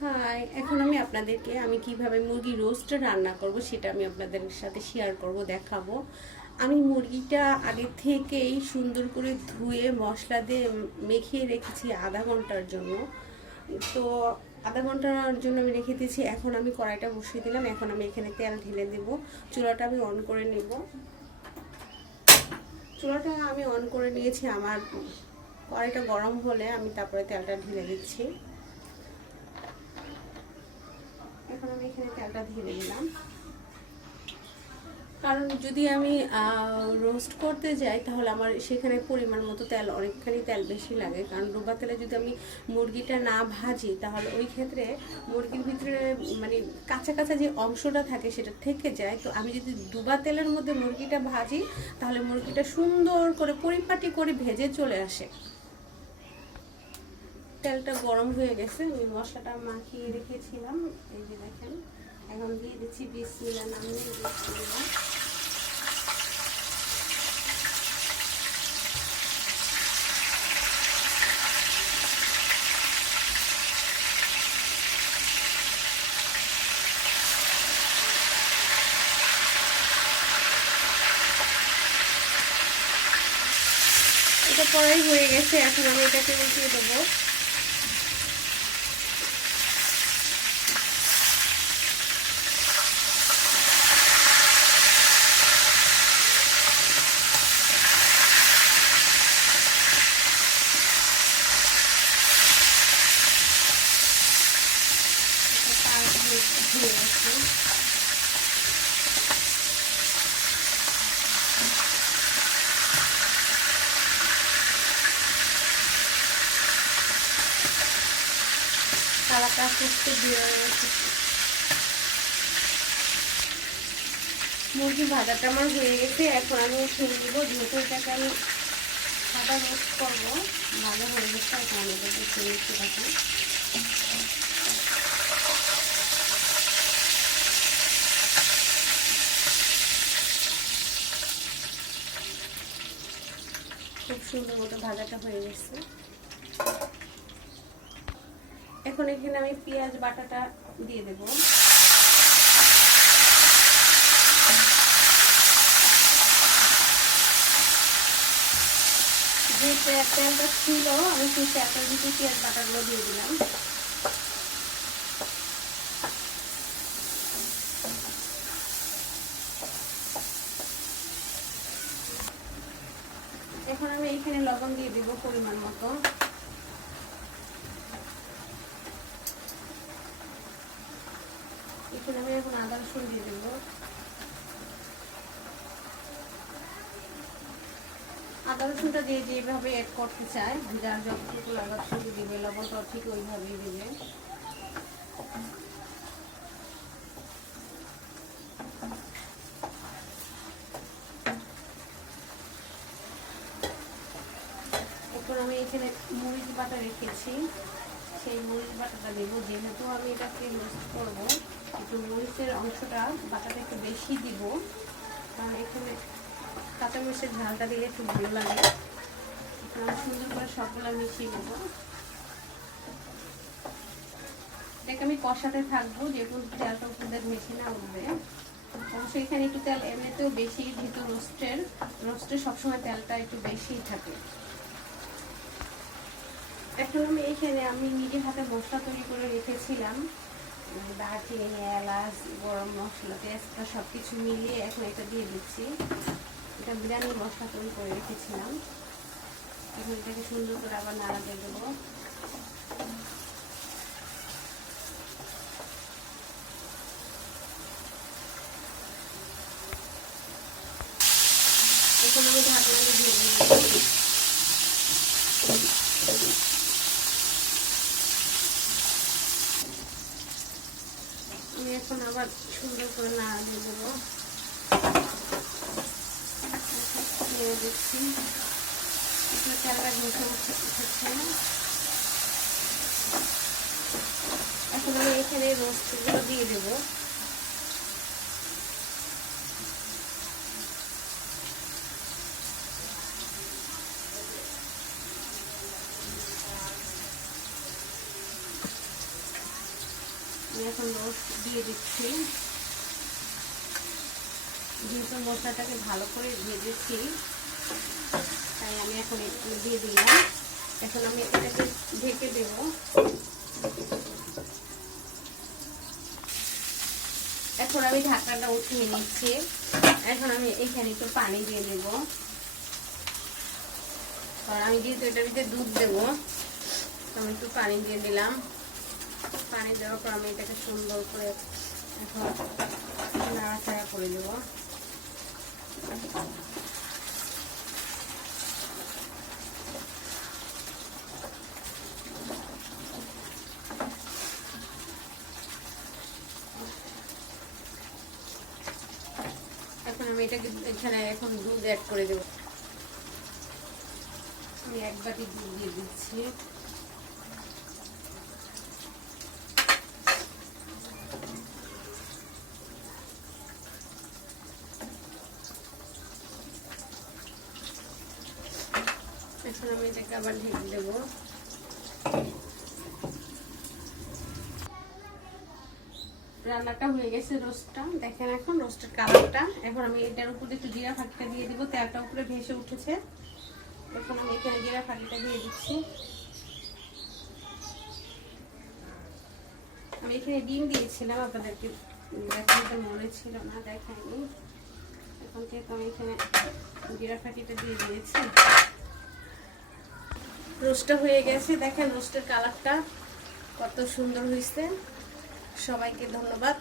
High, এখন আমি আপনাদেরকে আমি কিভাবে মুরগি রোস্ট রান্না করব সেটা আমি আপনাদের সাথে শেয়ার করব, দেখাবো। আমি মুরগিটা আগে থেকেই সুন্দর করে ধুয়ে মশলা দিয়ে মেখিয়ে রেখেছি আধা ঘন্টার জন্য। তো আধা ঘন্টার জন্য আমি রেখে দিয়েছি। এখন আমি কড়াইটা বসিয়ে দিলাম। এখন আমি এখানে তেল ঢেলে দেব। চুলাটা আমি অন করে নেব। চুলাটা আমি অন করে নিয়েছি। আমার কড়াইটা গরম হলে আমি তারপরে তেলটা ঢেলে দিচ্ছি। এখন আমি এখানে তেলটা ঢেলে দিলাম। কারণ যদি আমি রোস্ট করতে যাই তাহলে আমার সেখানে পরিমাণ মতো তেল, অনেকখানি তেল বেশি লাগে। কারণ ডুবা তেলে যদি আমি মুরগিটা না ভাজি তাহলে ওই ক্ষেত্রে মুরগির ভিতরে মানে কাঁচা কাঁচা যে অংশটা থাকে সেটা থেকে যায়। তো আমি যদি ডুবা তেলের মধ্যে মুরগিটা ভাজি তাহলে মুরগিটা সুন্দর করে পরিপাটি করে ভেজে চলে আসে। তেলটা গরম হয়ে গেছে। আমি মশলাটা মাখিয়ে রেখেছিলাম, এই যে দেখেন। এখন দিয়ে দিচ্ছি বিসমিল্লাহ নামে। বিসমিল্লাহ। এটা পরেই হয়ে গেছে। এখন আমি এটাকে উঠিয়ে দেবো। ধুয়ে গেছে। তালাটা ফুটতে দিয়ে মুরগি ভাজাটা আমার হয়ে গেছে। এখন আমি ছেড়ে দেবো, যেহেতু এটাকে আমি সাদা রোস্ট করবো। ভালো হয়ে গেছে। এখন আমি এটাকে ছেড়ে দিচ্ছি। দেখেন খুব সুন্দর মতো ভাজাটা হয়ে গেছে। এখন এখানে আমি পেঁয়াজ বাটাটা দিয়ে দেব। যে তেলটা ছিল আমি সেই তেলটার ভিতরে পেঁয়াজ বাটাগুলো দিয়ে দিলাম। এখন আমি এইখানে লবণ দিয়ে দিব পরিমাণ মতো। এখানে আমি এখন আদা রসুন দিয়ে দেব। আদা রসুনটা দিয়ে যেভাবে অ্যাড করতে চায়, যার যতটুকু আদা রসুন দিবে, লবণটা ঠিক ওইভাবেই দিবে। এখন আমি এখানে মরিচ বাটা রেখেছি, সেই মরিচ বাটাটা দেবো। যেহেতু আমি এটাকে রোস্ট করবো, একটু মরিচের অংশটা বাটাটা একটু বেশি দিব, কারণ এখানে কাঁচামরিচের ঝালটা দিলে একটু ভালো লাগে। এখন আমি সুন্দর করে সবগুলো মিশিয়ে দেবো। এটাকে আমি কষাতে থাকবো, যেহেতু তেলটা উপরে মিশে না উঠবে। অবশ্যই এখানে একটু তেল এমনিতেও বেশি, যেহেতু রোস্টে সবসময় তেলটা একটু বেশিই থাকে। এখন আমি নিজের হাতে মশলা তৈরি করে রেখেছিলাম, দারচিনি, এলাচ, গরম মশলা, তেজপাতা সব কিছু মিলিয়ে এখন এটা দিয়ে দিচ্ছি। এটা বিরিয়ানি মশলা তৈরি করে রেখেছিলাম। এখন এটাকে সুন্দর করে আবার নাড়া দিয়ে দেবো। এখন আমি ঢাকনা দিয়ে দেবো। আমি এখন আবার সুন্দর করে নাড়া দিয়ে দেবো। দিচ্ছি তেলটা ঘষে উঠছে না। এখন আমি এখানে রোস্টগুলো দিয়ে দেবো। আমি এখন রোস্ট দিয়ে দিচ্ছি। যেহেতু মশলাটাকে ভালো করে ভেজেছি তাই আমি এখন একটু দিয়ে দিলাম। এখন আমি এটাকে ঢেকে দেব। এখন আমি ঢাকনাটা উঠিয়ে নিচ্ছি। এখন আমি এখানে একটু পানি দিয়ে দেব, কারণ আমি যেহেতু এটার ভিতরে দুধ দেবো আমি একটু পানি দিয়ে দিলাম। পানি দেওয়ার পর আমি এটাকে সুন্দর করে এখন নাড়াচাড়া করে দেবো। এখন আমি এটাকে এখানে এখন দুধ অ্যাড করে দেবো। আমি 1 বাটি দুধ দিয়ে দিচ্ছি। এখন আমি এটাকে আবার ঢেকে দেবো। রান্নাটা হয়ে গেছে, রোস্টটা দেখেন, এখন রোস্টের কালারটা। এখন আমি এটার উপরে একটু জিরা ফাঁকিটা দিয়ে দিব, তেলটা উপরে ভেসে উঠেছে। এখন আমি এখানে জিরা ফাঁকিটা দিয়ে দিচ্ছি। আমি এখানে ডিম দিয়েছিলাম, আপনাদেরকে দেখাতে মনে ছিল না, দেখাইনি। এখন যেহেতু আমি এখানে জিরা ফাঁকিটা দিয়ে দিয়েছি, রোস্টটা হয়ে গেছে। দেখেন রোস্টের কালারটা কত সুন্দর হয়েছে। সবাইকে ধন্যবাদ।